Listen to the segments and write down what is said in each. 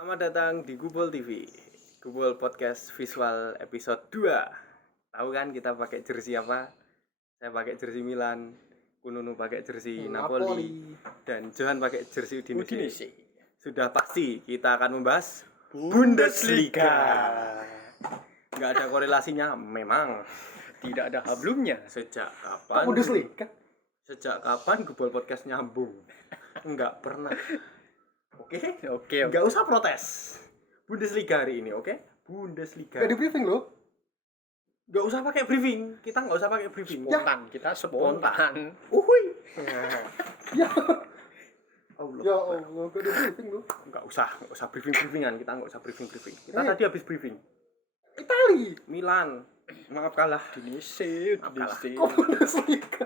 Selamat datang di Gubol TV, Gubol Podcast Visual episode 2. Tahu kan kita pakai jersey apa? Saya pakai jersey Milan, Kununu pakai jersey Napoli, dan Johan pakai jersey Udinese. Sudah pasti kita akan membahas Bundesliga. Nggak ada korelasinya, memang. Tidak ada hablumnya. Sejak kapan? Bundesliga? Sejak kapan Gubol Podcast nyambung? Nggak pernah. Oke. Nggak usah protes. Bundesliga hari ini, oke? Bundesliga. Gak di briefing loh. Nggak usah pakai briefing. Kita nggak usah pakai briefing. Kita spontan. Uhuy. Ya Allah. Ya Allah, gak di briefing loh. Nggak usah briefing-briefingan. Kita nggak usah briefing-briefing. Kita tadi habis briefing. Itali. Milan. Maaf kalah. Udinese. Kok Bundesliga?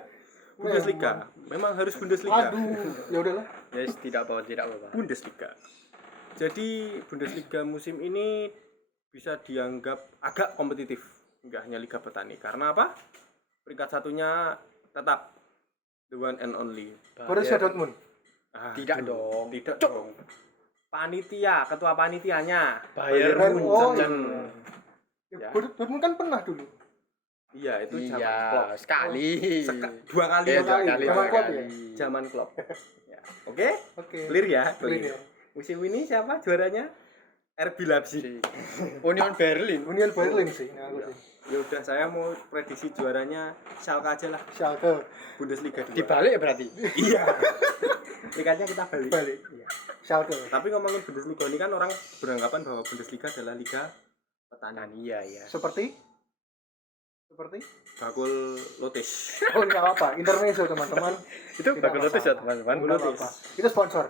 Bundesliga. Memang harus Bundesliga. Aduh, ya udahlah. Yes, tidak apa-apa. Bundesliga. Jadi Bundesliga musim ini bisa dianggap agak kompetitif, enggak hanya Liga Petani. Karena apa? Peringkat satunya tetap the one and only Borussia Dortmund. Tidak dong. Tidak dong. Panitia, ketua panitianya Bayern Munchen. Ya. Dortmund kan pernah dulu. Iya, itu zaman Iya, Klopp. sekali. Dua kali. Zaman Klopp ya? Zaman Klopp. Ya. Oke? Oke. Clear ya? Clear ya. Musim ini siapa juaranya? RB Leipzig. Union Berlin. Union Berlin sih. Nah, aku sih. Ya udah, saya mau prediksi juaranya Schalke aja lah. Schalke. Bundesliga 2. Dibalik berarti. Iya. Peringkatnya kita balik. Iya. Schalke. Tapi ngomongin Bundesliga ini kan orang beranggapan bahwa Bundesliga adalah liga petani. Iya. Seperti Bakul Lotis. oh enggak apa, intermezzo teman-teman. Itu bagus notis ya, teman-teman. Enggak apa. Itu sponsor.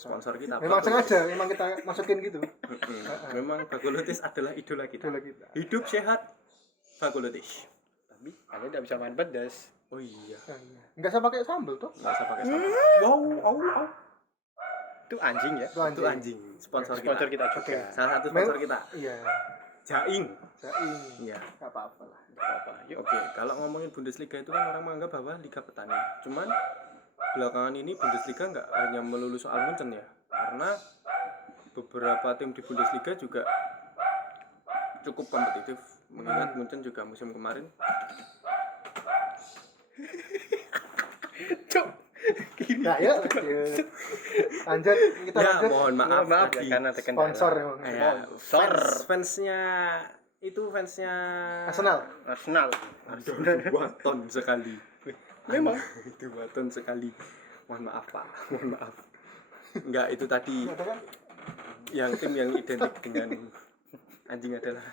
Sponsor kita. Memang sengaja, memang kita masukin gitu. Memang Bakul Lotis adalah idola kita. Itulah kita. Hidup sehat Bakul Lotis. Tapi kalian tidak bisa main pedas. Oh iya. Enggak usah pakai sambal tuh. Enggak usah pakai sambal. Wow. Itu anjing ya. Itu anjing. Sponsor kita juga. Oke. Salah satu sponsor kita. Iya. Jaing. Iya. Iya. Enggak apa-apa lah. Oke, kalau ngomongin Bundesliga itu kan orang menganggap bahwa liga petani. Cuman belakangan ini Bundesliga nggak hanya melulu soal Munchen ya, karena beberapa tim di Bundesliga juga cukup kompetitif. Mengingat Munchen juga musim kemarin. Cuk. Nah, ya. Lanjut, kita Ya, lanjut. mohon maaf ya, tadi. karena tekan Sponsor emang. Ya, Sponsor. fansnya Arsenal. Aduh, 2 ton sekali. Memang 2 ton sekali. Mohon maaf Pak, mohon maaf. Enggak, itu tadi Ada kan? yang tim yang identik dengan anjing adalah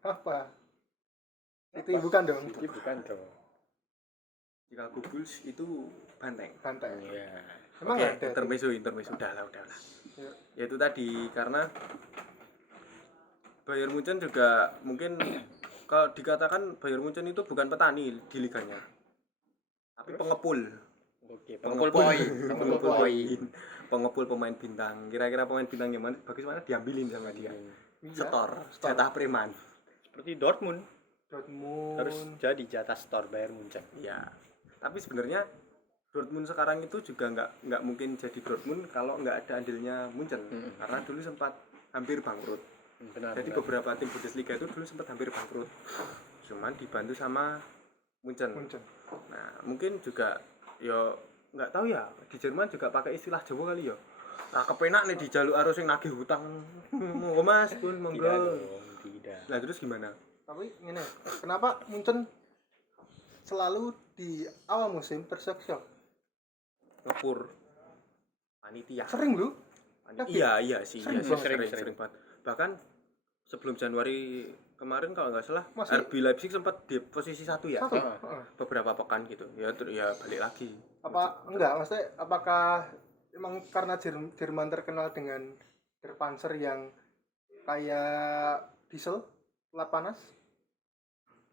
Apa? Itu bukan dong. Itu bukan dong. Chicago Bulls itu banteng. Santai. Iya. Emang Oke, ada. intermezzo udahlah. Ya. Ya itu tadi karena Bayern Munchen juga mungkin kalau dikatakan Bayern Munchen itu bukan petani di liganya, tapi pengepul. Oke, pengepul poin. Pengepul pemain bintang. Kira-kira pemain bintang yang mana bagus mana diambilin sama dia. Iya. Setor, jatah preman. Seperti Dortmund harus Dortmund. jadi jatah store Bayern Munchen. Ya. Tapi sebenarnya Dortmund sekarang itu juga nggak mungkin jadi Dortmund kalau nggak ada andilnya Munchen. Karena dulu sempat hampir bangkrut. Benar. Jadi beberapa tim Bundesliga itu dulu sempat hampir bangkrut. Cuman dibantu sama Munchen. Nah, mungkin juga yo nggak tahu ya, di Jerman juga pakai istilah Jawa kali ya. Nah, kepenak nih di jalur arus yang nagih hutang. Monggo Mas, pun monggo. Tidak. Nah, terus gimana? Tapi ini, kenapa Munchen selalu di awal musim tersyok-syok? Ngepur panitia. Sering lu? Iya sih, Sering sering banget. Bahkan sebelum Januari kemarin kalau nggak salah Masih? RB Leipzig sempat di posisi 1 ya. Satu. Beberapa pekan gitu. Ya balik lagi. Apa enggak? Maksudnya apakah emang karena Jerman terkenal dengan Der Panzer yang kayak diesel lap panas?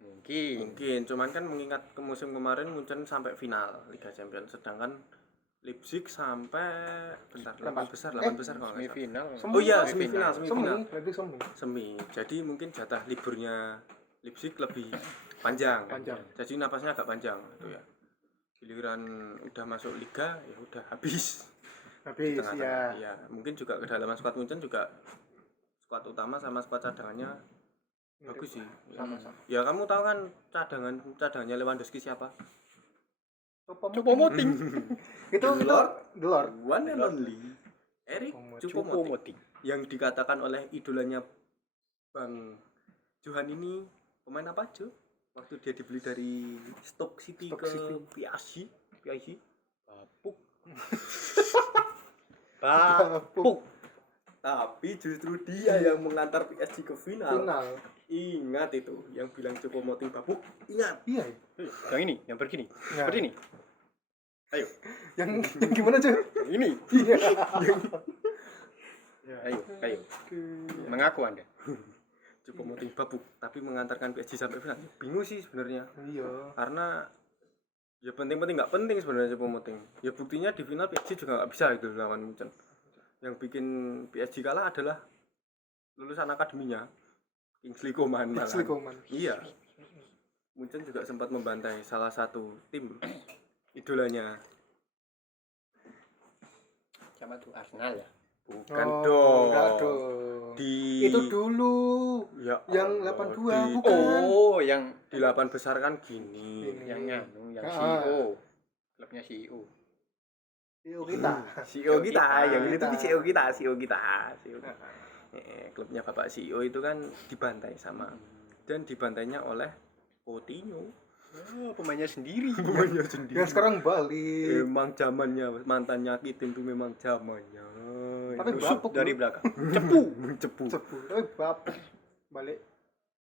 Mungkin, cuman kan mengingat ke musim kemarin Munchen sampai final Liga Champions, sedangkan Leipzig sampai 8 besar kalau nggak salah. Semifinal. Oh iya, semifinal. Lebih semi. Jadi mungkin jatah liburnya Leipzig lebih panjang. Jadi napasnya agak panjang gitu ya. Giliran udah masuk liga ya udah habis. Habis tengah-tengah. ya. Iya, mungkin juga kedalaman skuad Munchen juga skuad utama sama skuad cadangannya bagus sih. Sama-sama. Ya kamu tahu kan cadangannya Lewandowski siapa? Choupo-Moting. Itu Delor. One and only Erik Choupo-Moting Choupo-Moting. yang dikatakan oleh idolanya Bang Johan ini pemain apa aja? Waktu dia dibeli dari Stoke City Stoke ke City. PSG. Bapuk. Bapuk. Tapi justru dia yang mengantar PSG ke final. Ingat itu, yang bilang Choupo-Moting babuk. Ingat. Iya. Yang ini, yang begini. Ya. Seperti ini. Ayo. Yang gimana cuy? Yang ini. Iya. Ayo. Mengaku Anda. Choupo-Moting babuk, tapi mengantarkan PSG sampai final. Ya, bingung sih sebenarnya. Iya. Karena ya penting-penting nggak penting sebenarnya Choupo-Moting. Ya buktinya di final PSG juga nggak bisa itu lawan Munchen. Yang bikin PSG kalah adalah lulusan akademinya Kingsley Coman. Kingsley Coman. Iya. Munchen juga sempat membantai salah satu tim idolanya. Siapa tuh? Arsenal ya? Bukan Enggak dong. dong. Di Itu dulu. ya Yang Allah, 82 bukan. Oh, yang di 8 besar kan gini. Ini. yang Ah. CEO. Klubnya CEO. CEO kita. CEO kita, yang Kita. itu di CEO kita. Klubnya Bapak CEO itu kan dibantai sama dan dibantainya oleh Coutinho. Oh, pemainnya sendiri. Pemainnya sendiri. Yang sekarang balik. Emang zamannya mantan nyakitin tuh memang zamannya. Tapi Tusuk bapuk dari dulu. belakang. Cepu. Cepu. Cepu. Tapi bapuk. Balik.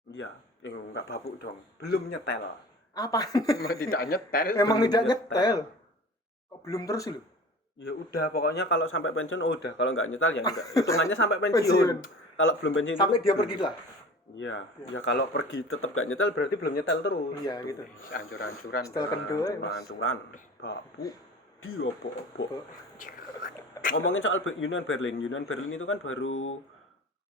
Iya, enggak babuk dong. Belum nyetel. Apa? Emang tidak nyetel. Emang belum tidak nyetel. nyetel. Kok belum terus sih lu? Ya udah, pokoknya kalau sampai pensiun udah, kalau nggak nyetel ya enggak. Hitungannya sampai pensiun. Pensiun. Kalau belum pensiun Sampai itu dia pergi lah. Iya, ya kalau pergi tetap gak nyetel berarti belum nyetel terus. Iya gitu. Hancur-hancuran. Setel kedua ya, Mas. Hancuran. Babu. Dia opo-opo. Ngomongin soal Union Berlin itu kan baru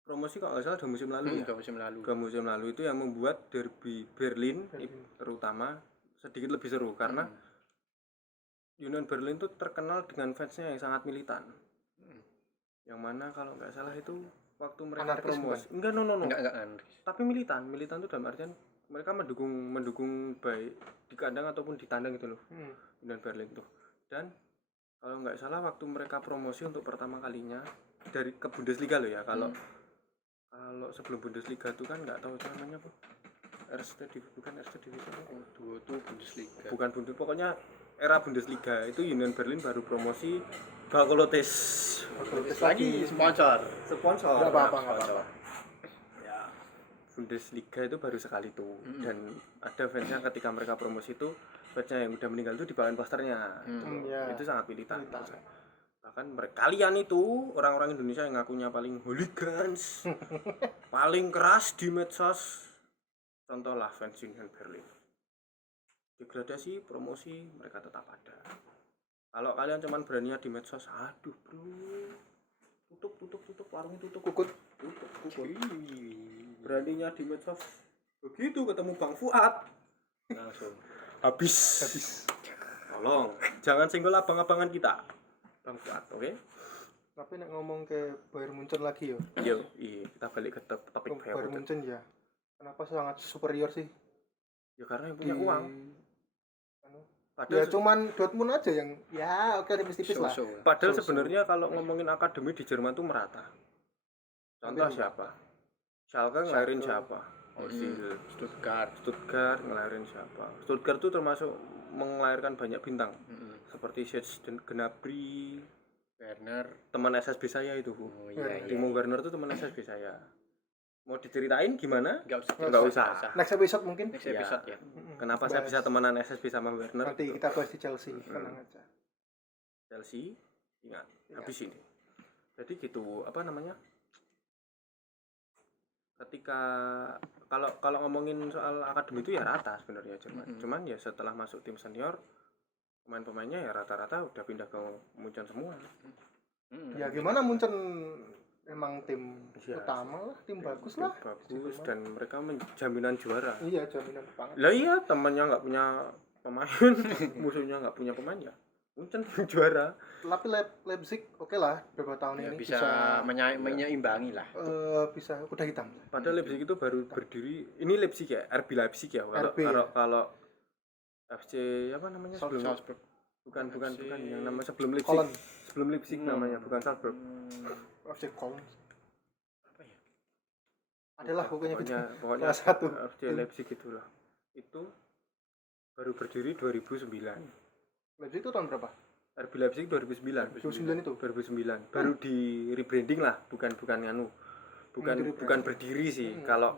promosi kalau nggak salah 2 musim lalu ya. 2 musim lalu. 2 musim lalu itu yang membuat derby Berlin terutama sedikit lebih seru karena Union Berlin itu terkenal dengan fansnya yang sangat militan. Yang mana kalau nggak salah itu waktu mereka Anarkis promosi. Enggak, no. Enggak anarkis. Tapi militan itu dalam artian mereka mendukung baik di kandang ataupun di tandang gitu loh. Union Berlin tuh. Dan kalau nggak salah waktu mereka promosi untuk pertama kalinya dari ke Bundesliga loh ya. Kalau sebelum Bundesliga tuh kan nggak tahu namanya apa. Bukan Erste Division. Dua tuh Bundesliga. Bukan Bundesliga, pokoknya era Bundesliga itu Union Berlin baru promosi Bakolotes Lagi sponsor. Enggak apa-apa. Ya, Bundesliga itu baru sekali tuh. Dan ada fansnya ketika mereka promosi itu fansnya yang udah meninggal itu dibawain posternya. Ya. Itu sangat militan. Bahkan kalian itu orang-orang Indonesia yang ngakunya paling hooligans, paling keras di medsos, contohlah fans Union Berlin. Degradasi, promosi mereka tetap ada. Kalau kalian cuman beraninya di medsos, aduh bro, tutup warungnya tutup. Kukut. Beraninya di medsos, begitu ketemu Bang Fuad Langsung habis. Tolong jangan senggol abang-abangan kita, Bang Fuad, oke? Tapi nek ngomong ke Bayern Munchen lagi yo. Iya, kita balik ke topik Bayern Munchen ya. Kenapa sangat superior sih? Ya karena yang punya uang. Ya Padahal cuman Dortmund aja yang ya oke tipis-tipis lah. Padahal So-so. sebenarnya kalau ngomongin akademi di Jerman tuh merata. Contoh Hampir siapa? Schalke ngelahirin siapa? Ozil. Stuttgart. Ngelahirin siapa? Stuttgart tuh termasuk melahirkan banyak bintang. Seperti Serge Gnabry, Werner. teman SSB saya itu. Oh iya. Timo Werner tuh teman SSB saya. Mau diceritain gimana? Enggak usah. Next episode mungkin. Next episode ya. Kenapa saya bisa temenan SSB sama Werner? Nanti kita bahas di Chelsea, tenang aja. Chelsea, ingat. Habis ini. Jadi gitu, apa namanya? Ketika kalau ngomongin soal akademi itu ya rata sebenarnya cuman ya setelah masuk tim senior pemain-pemainnya ya rata-rata udah pindah ke Munchen semua. Ya gimana Munchen emang tim utama lah, tim bagus lah. Bagus dan mereka jaminan juara. Iya, jaminan banget. Lah iya, temannya nggak punya pemain, musuhnya nggak punya pemain ya. Munchen juara. Tapi Leipzig oke lah beberapa tahun Ya, ini bisa menyeimbangi lah. bisa kuda hitam. Padahal Leipzig itu baru berdiri. Ini Leipzig ya, RB Leipzig ya. Kalau RB, ya. kalau FC apa namanya sebelum Salzburg. bukan FC yang nama sebelum Leipzig. Holland. Sebelum Leipzig namanya bukan Salzburg. FC Köln. Apa ya? Adalah pokoknya gitu. Pokoknya Salah satu. FC Leipzig itulah. Itu baru berdiri 2009. Leipzig itu tahun berapa? RB Leipzig 2009. 2009 itu. 2009. Baru di rebranding lah, bukan nganu. Bukan berdiri sih. Kalau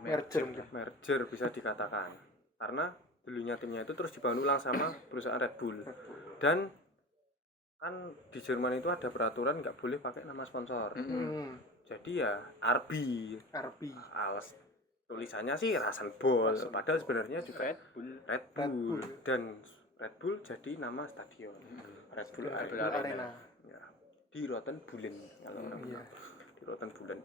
merger bisa dikatakan. Karena dulunya timnya itu terus dibangun ulang sama perusahaan Red Bull. Dan kan di Jerman itu ada peraturan nggak boleh pakai nama sponsor. Jadi ya RB. Alas tulisannya sih Rasenball, padahal sebenarnya juga Red Bull. Dan Red Bull jadi nama stadion. Red Bull Arena. Ya. Di Rotenbullen kalau orang bilang. Di Rotenbullen.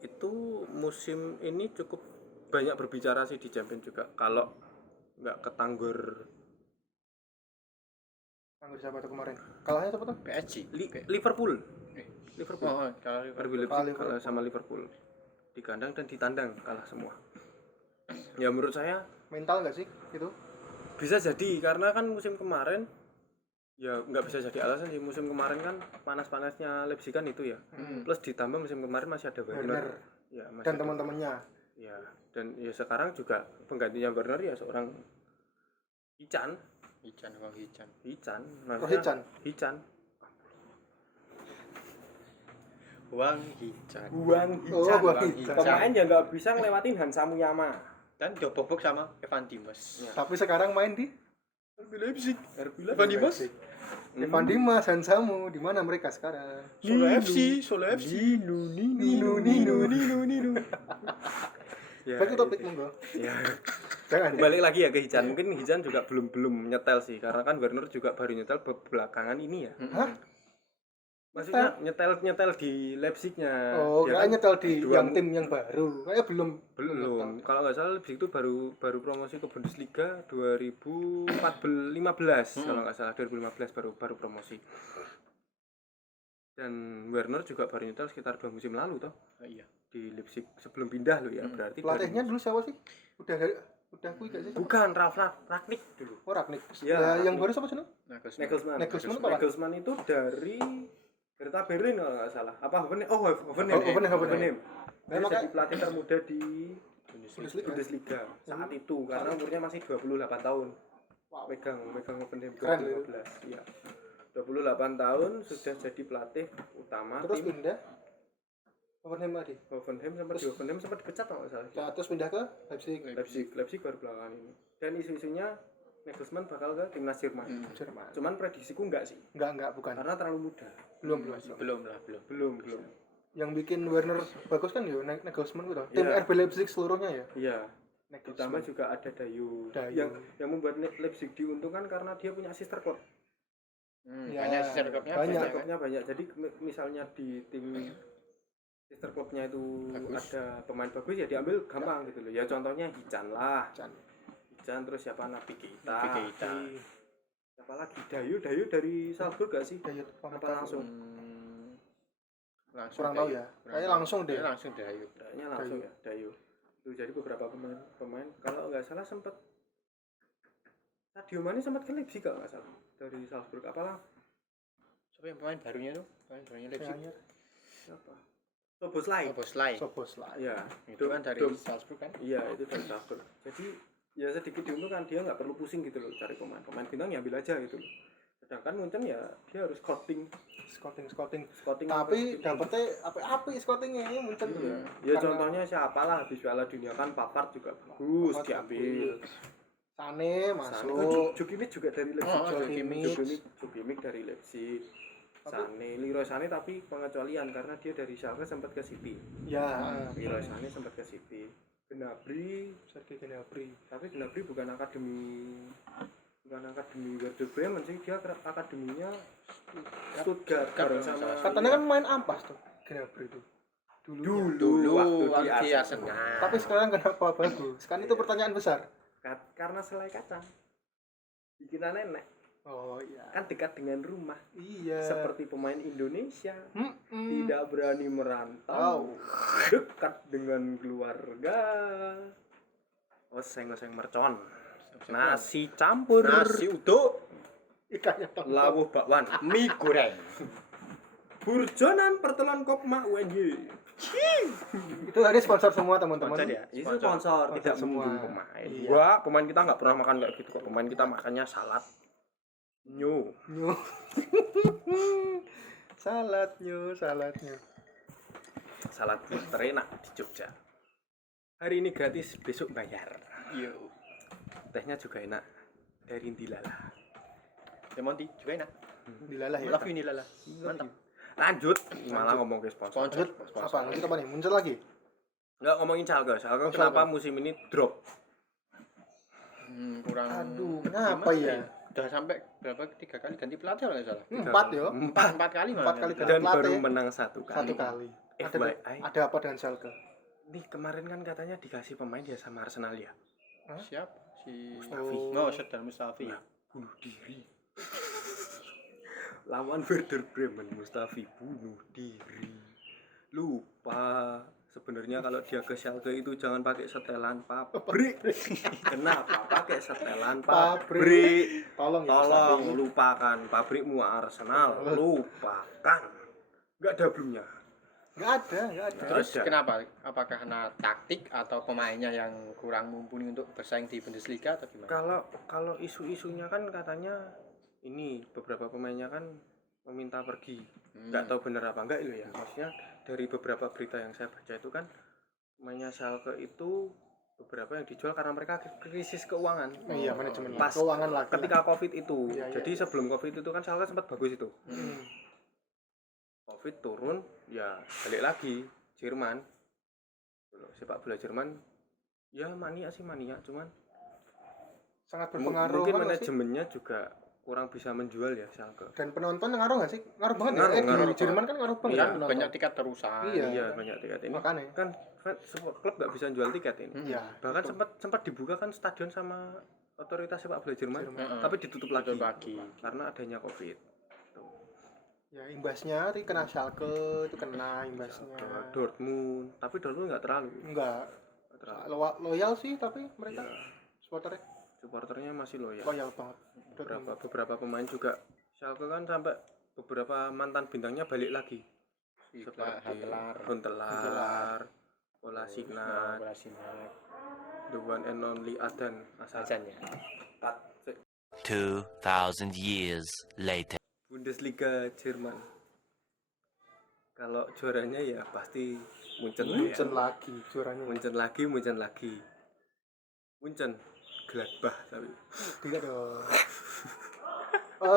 Itu musim ini cukup banyak berbicara sih di Champions juga. Kalau nggak ketanggor siapa tuh kemarin? Kalahnya siapa tuh? PSG. Liverpool. Oh, kalau RB Leipzig kalah sama Liverpool. Di kandang dan di tandang kalah semua. Ya menurut saya Mental nggak sih itu? bisa jadi karena kan musim kemarin ya nggak bisa jadi alasan sih, musim kemarin kan panas-panasnya Leipzig kan itu ya. Plus ditambah musim kemarin masih ada Werner. Ya, masih Dan ada. teman-temannya. Ya, dan ya sekarang juga penggantinya Werner ya seorang Hichan. Wang Hichan. Pemain yang nggak bisa ngelewatin Hansa Muyama. Dan dibobok sama Evan Dimas. Ya. Tapi sekarang main di RB Leipzig. Evan Dimas. Evan Dimas, Hansamu, di mana mereka sekarang? Solo FC. Nino. Ya, Baik topik monggo. ya. Jangan. Balik lagi ya ke Hichan. Mungkin Hichan juga belum nyetel sih karena kan Werner juga baru nyetel belakangan ini ya. Hah? Maksudnya nyetel di Leipzig-nya. Oh, Dia kayaknya nyetel di dua- yang tim yang baru. Kayak belum. Kalau nggak salah Leipzig itu baru promosi ke Bundesliga 2015 kalau nggak salah 2015 baru promosi. Dan Werner juga baru nyetel sekitar 2 musim lalu toh. Iya. Di Leipzig sebelum pindah loh ya, berarti Pelatihnya dulu siapa sih? Udah kui gak sih? bukan Ralf Rangnick dulu. Oh, Ragnik. Ya, Ya, yang Rangnick. baru siapa sih? Nagelsmann apa? Nagelsmann itu dari Hertha Berlin kalau nggak salah. Apa Hoffenheim? Hoffenheim. Dia Memang jadi pelatih termuda di Bundesliga. Bundesliga saat itu karena umurnya masih 28 tahun. Wow. Megang Hoffenheim Keren, 2015. Iya. 28 tahun sudah jadi pelatih utama Terus tim pindah Hoffenheim tadi. Hoffenheim sempat dipecat kalau nggak salah. Ya, terus pindah ke Leipzig. Leipzig baru belakangan ini. Dan isu-isunya Nagelsmann bakal ke timnas Jerman. Jerman. Cuman prediksiku enggak sih, Enggak, bukan. karena terlalu muda. Belum. Belum. Yang bikin Werner bagus kan ya Nagelsmann gitu. Tim Iya. RB Leipzig seluruhnya ya. Iya. Ditambah Nagelsmann. juga ada Dayu. Dayu. Yang membuat Leipzig diuntungkan karena dia punya sister club. Ya, Banyak sister clubnya. banyak. Sister clubnya banyak. Jadi misalnya di tim sister clubnya itu Bagus. ada pemain bagus ya diambil gampang gitu loh. Ya contohnya Hichan lah. Can. Hichan terus siapa Nabi Keita. Nabi Keita. Siapa lagi? Dayu dari Salzburg gak sih? Dayu Apa langsung? Langsung Kurang tahu ya. Kayaknya langsung deh. Langsung Dayu. Kayaknya langsung ya Dayu. Itu jadi beberapa pemain kalau nggak salah sempat Sadio Mane sempat ke Leipzig kalau nggak salah dari Salzburg. Apalah Siapa yang pemain barunya tuh? Pemain barunya Leipzig. Kayaknya siapa? Soboslai. Boslai. Soboslai. Iya, Itu kan dari Dom. Salzburg kan? Iya, itu dari Salzburg. Jadi ya sedikit diuntungkan dia nggak perlu pusing gitu loh cari pemain bintang ya ambil aja gitu loh. Sedangkan Munchen ya dia harus scouting. Scouting. Tapi dapetnya apa scoutingnya ini Munchen. Iya. Ya contohnya siapalah habis Piala Dunia kan Pavard juga bagus Pavard diambil. Sane masuk. Djukimic juga dari Leipzig. Oh, Djukimic dari Leipzig. Leroy Sané tapi pengecualian karena dia dari Schalke sempat ke City. Ya. Leroy Sané sempat ke City. Sergei Gnabry. Tapi Gnabry bukan akademi Werder Bremen sih, dia akademinya Stuttgart bareng sama Katanya kan main ampas tuh Gnabry itu. dulu waktu di Arsenal. Tapi sekarang kenapa bagus? Kan itu pertanyaan besar. Karena selai kacang bikinan nenek. Oh iya. Kan dekat dengan rumah. Iya. Seperti pemain Indonesia. Mm-mm. Tidak berani merantau. Dekat dengan keluarga. Oseng-oseng mercon. Nasi campur. Nasi uduk, Ikannya tongkol. Lawuh bakwan. mie goreng. Burjonan pertelan Kopma UNY. Itu tadi sponsor semua teman-teman. Sponsor ya? Itu Sponsor. sponsor, tidak Sponsor semua. menyinggung pemain. Iya. Wah, pemain kita nggak pernah makan kayak gitu kok. Pemain kita makannya salad. Nyu. Nyu. Saladnya. Salad terenak di Jogja. Hari ini gratis, besok bayar. Yo. Tehnya juga enak. Dari Dilala. Demonti juga enak. Dilalah ya. Love you nih Lala. Mantap. Lanjut, malah ngomong ke sponsor. Sponsor. Apa? Lanjut apa nih? Muncul lagi? Nggak ngomongin Schalke. Schalke Oh, kenapa Schalke. musim ini drop? Kurang. Aduh, kenapa gimana ya? Udah sampai berapa 3 kali ganti pelatih kalau nggak salah. 4 ya. Empat kali malah. 4 kali ganti Dan pelatih. baru menang satu kali. Satu kali. FYI. Ada apa dengan Schalke? Nih kemarin kan katanya dikasih pemain dia sama Arsenal ya. Siapa? Si Mustafi. Oh, Saddam Mustafi. Nah, bunuh diri. Lawan Werder Bremen, Mustafi bunuh diri. Lupa sebenarnya kalau dia ke Schalke itu jangan pakai setelan pabrik. Kenapa pakai setelan pabrik? Tolong ya. Tolong Mustafi. lupakan pabrikmu Arsenal, lupakan. Enggak ada blue-nya. Nggak ada. Terus ada. kenapa? Apakah karena taktik atau pemainnya yang kurang mumpuni untuk bersaing di Bundesliga atau gimana? Kalau isu-isunya kan katanya ini beberapa pemainnya kan meminta pergi. Nggak tahu bener apa enggak itu ya. Maksudnya dari beberapa berita yang saya baca itu kan pemainnya Schalke itu beberapa yang dijual karena mereka krisis keuangan. Oh, iya, manajemen Pas keuangan lagi. ketika Covid itu. Iya, iya. Jadi sebelum Covid itu kan Schalke sempat bagus itu. Hmm. Covid turun ya balik lagi Jerman. Sepak bola Jerman ya mania cuman Sangat berpengaruh. mungkin kan, nggak sih? manajemennya juga kurang bisa menjual ya Schalke. Dan penonton ngaruh nggak sih? Ngaruh banget ya. Ngaruh. Di Jerman kan ngaruh banget Iya, kan penonton. Banyak tiket terusan. Iya. Iya banyak tiket ini. Makanya. Kan semua klub nggak bisa jual tiket ini. Iya. Bahkan betul. sempat dibuka kan stadion sama otoritas sepak bola Jerman, Jerman. Heeh. tapi ditutup lagi Lagi. karena adanya Covid. Ya imbasnya tadi kena Schalke itu kena imbasnya. Dortmund, tapi Dortmund nggak terlalu. Enggak loyal sih tapi mereka Iya, supporternya supporternya masih loyal. loyal banget. Dortmund. Beberapa pemain juga Schalke kan sampai beberapa mantan bintangnya balik lagi. Seperti Huntelaar, Kolasinac, the one and only Adan Azan ya. 2,000 years later. Bundesliga Jerman. Kalau juaranya ya pasti Munchen lah ya. Munchen lagi juaranya. Munchen lagi. Munchen Gladbach tapi Tidak dong.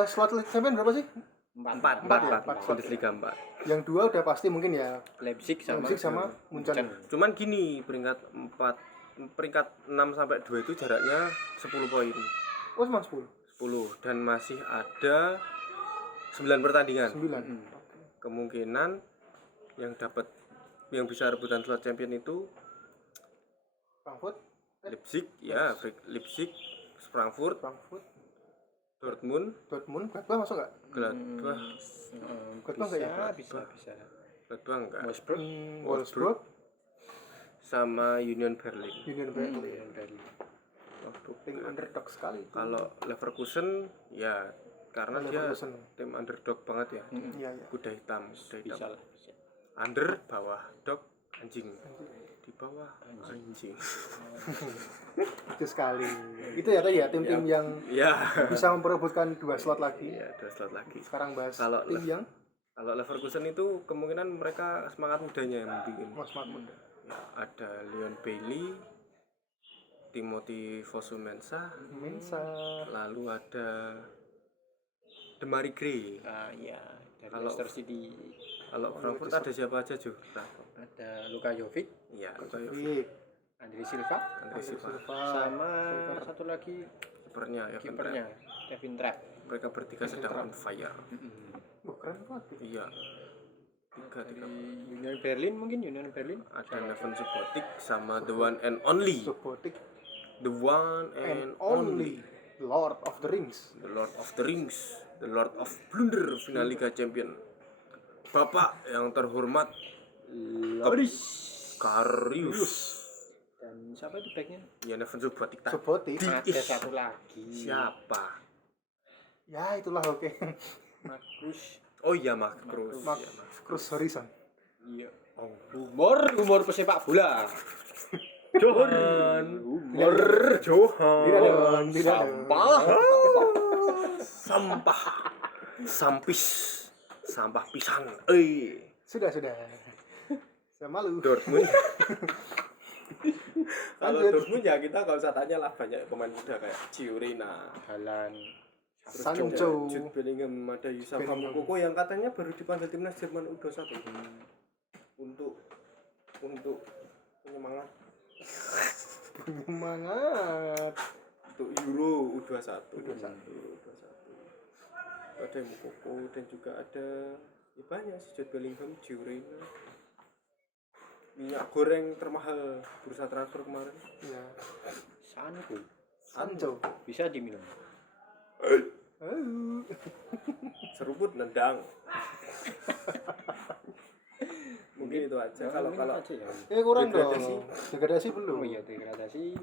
Slot League Champion berapa sih? 4 Empat. Bundesliga 4. Yang 2 udah pasti mungkin ya. Leipzig Leipzig sama Munchen. Cuman gini, peringkat 6 sampai 2 itu jaraknya 10 poin. Oh cuma 10. 10 dan masih ada 9 pertandingan. 9. Kemungkinan yang bisa rebutan slot champion itu Frankfurt, Leipzig, ya, Leipzig, Frankfurt, Dortmund, Gladbach masuk nggak? Gladbach, Gladbach nggak ya? Bisa. Gladbach enggak, Wolfsburg. Wolfsburg, sama Union Berlin. Union Berlin. Wolfsburg. Tim underdog sekali. itu. Kalau Leverkusen ya karena Leverkusen. dia tim underdog banget ya. Iya. Kuda hitam. Bisa lah. Under, bawah, dog, anjing. Di bawah, anjing. Itu sekali. Itu ya tadi ya tim-tim yang Ya. bisa memperebutkan 2 slot lagi. Iya, 2 slot lagi. Sekarang bahas Kalau tim yang Kalau Leverkusen itu kemungkinan mereka semangat mudanya yang bikin. Smart muda. Ya, ada Leon Bailey, Timothy Fosu-Mensah, lalu ada Demarai Gray. Iya, dari Kalau- Leicester City. Kalau Frankfurt ada siapa aja, Jo? Ada Luka Jovic, Iya, Iya. Andre Silva, Andre Silva. sama satu lagi Kipernya ya, kipernya Kevin Trapp. Mereka bertiga sedang on fire. Keren banget. Iya. Tiga. Dari Union Berlin mungkin Union Berlin. Ada Neven Subotic sama the one and only. Subotic The one and and only Lord of the Rings. The Lord of the Rings, The Lord of Blunder final Liga Champion. Bapak yang terhormat Loris Karius. dan siapa itu backnya? Ya Neven Subotic. Subotic. Ada satu lagi. Siapa? Ya itulah oke. Marcus. Oh iya Mark Cruz. Mark Iya, Mark. Cruz Horizon. Iya. Oh, humor pesepak bola. Johan. Humor. Johan. Tidak dong, tidak dong. Sampah. Sampah. Sampis. Sampah pisang. Sudah. Saya malu. Dortmund. Kalau Lanjut. Dortmund ya kita nggak usah tanya lah, banyak pemain muda kayak Ciurina, Jalan. terus Sancho. juga Jude Bellingham, ada Yusafa Bellingham. Moukoko yang katanya baru dipanggil timnas Jerman U21 untuk penyemangat Semangat. untuk Euro U21. Ada Moukoko dan juga ada ya banyak sih, Jude Bellingham, Ciurina. Minyak goreng termahal bursa transfer kemarin. Ya. Sancho. Sancho. Bisa diminum. Seruput nendang. Mungkin itu aja. Kalau aja ya. Kurang Degradasi. dong. Degradasi belum. Oh iya, degradasi.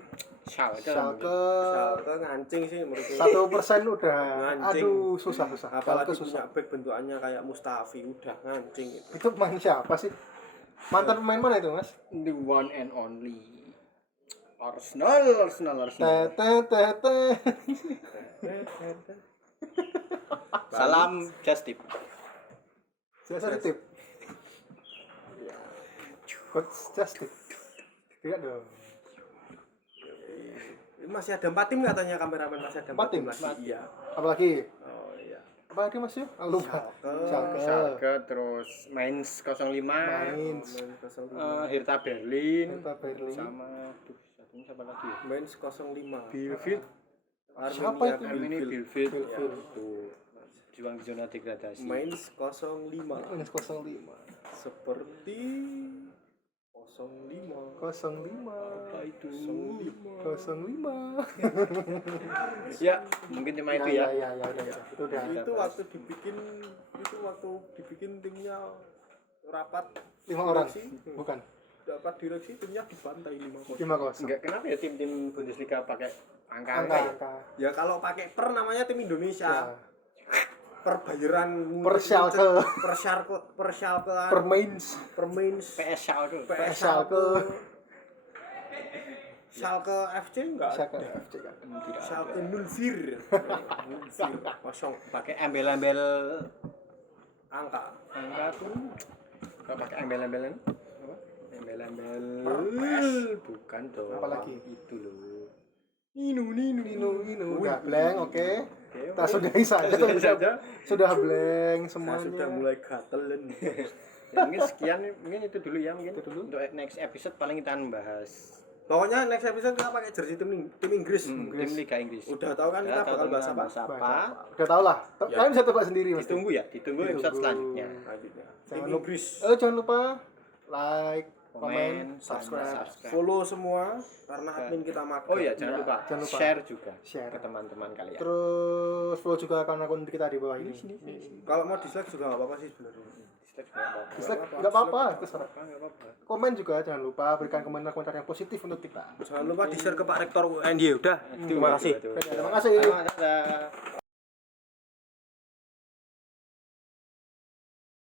Schalke. Schalke ngancing sih menurutku. 1% udah. Ngancing. Aduh, susah. Apalagi Schalke punya back bentukannya kayak Mustafi, udah ngancing itu. Itu main siapa sih? Mantan pemain mana itu, Mas? The one and only. Arsenal. Tete. Salam Justip. Saya tip. Coach Justin. Tidak dong. Masih ada 4 tim katanya kameramen, masih ada 4 tim Tim? lagi. Iya. Apalagi? Oh iya. Apalagi Mas yuk? Lupa. Schalke. Schalke terus Mainz 05. Mainz. Main 05. Hertha Berlin. Hertha Berlin. Sama satunya siapa lagi ya? Main 05. Bielefeld. Siapa itu? Arminia Bielefeld. Bielefeld. Bielefeld. Itu juang di zona degradasi. Mainz 05. Minus 05. Seperti 05. 05. Apa itu? 05. Ya, mungkin cuma itu ya. Ya, udah. Itu udah. Itu waktu dibikin timnya rapat 5 orang. direksi. Bukan. Dapat direksi timnya dibantai 5-0. 5-0. Enggak, kenapa ya tim-tim Bundesliga pakai angka-angka ya? Angka. Ya kalau pakai per namanya tim Indonesia. Ya. Per Bayeran, Per Schalke. per Schalke, Per Mainz. per Mainz, PS Schalke. PS Schalke. Schalke FC enggak Schalke ada. FC kan. Tidak Schalke ada. 04 kosong Pakai embel-embel angka. angka tuh. Enggak pakai embel-embelan. Apa? Embel-embel. Bukan dong. Apalagi? Itu loh. Nino. Udah blank, oke. Oke, Kita sudahi saja. Sudahi saja. Sudah blank Saya semuanya. sudah mulai gatel dan Ya, mungkin sekian, mungkin itu dulu ya, mungkin Itu dulu. untuk next episode paling kita akan membahas pokoknya next episode kita pakai jersey tim Inggris. tim Liga Inggris. Udah tahu kan kita bakal bahas apa? apa? Udah tau lah. Ya. Kalian bisa tebak sendiri Mas. Ditunggu ya, ditunggu episode selanjutnya. Selanjutnya. Tim Jangan lupa. Inggris. Jangan lupa like, Komen, comment, subscribe. Follow semua karena admin kita makan. Oh iya, jangan lupa, Jangan lupa. share juga Share. ke teman-teman kalian. Terus follow juga akun kita di bawah ini. Kalau mau dislike juga nggak apa-apa sih sebenarnya. Dislike juga nggak apa-apa. Dislike nggak apa-apa, terserah. Nggak apa-apa. Komen juga jangan lupa berikan komentar-komentar yang positif untuk kita. Jangan lupa di-share ke Pak Rektor UNY. Udah. Terima kasih. Itu. Oke, terima kasih. Dadah.